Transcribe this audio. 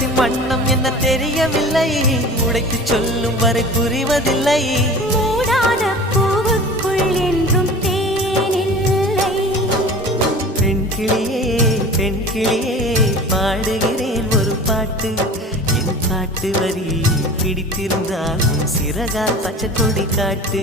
உள்ளத்தின் வண்ணம் என்ன தெரியவில்லை, உடைத்து சொல்லும் வரை புரிவதில்லை. மூடாத பூவுக்குள் என்றும் தேனில்லை. பெண் கிளியே பெண் கிளியே பாடுகிறேன் ஒரு பாட்டு. என் பாட்டு வரி பிடித்திருந்தால் சிறகால் பச்சை கொடி காட்டு.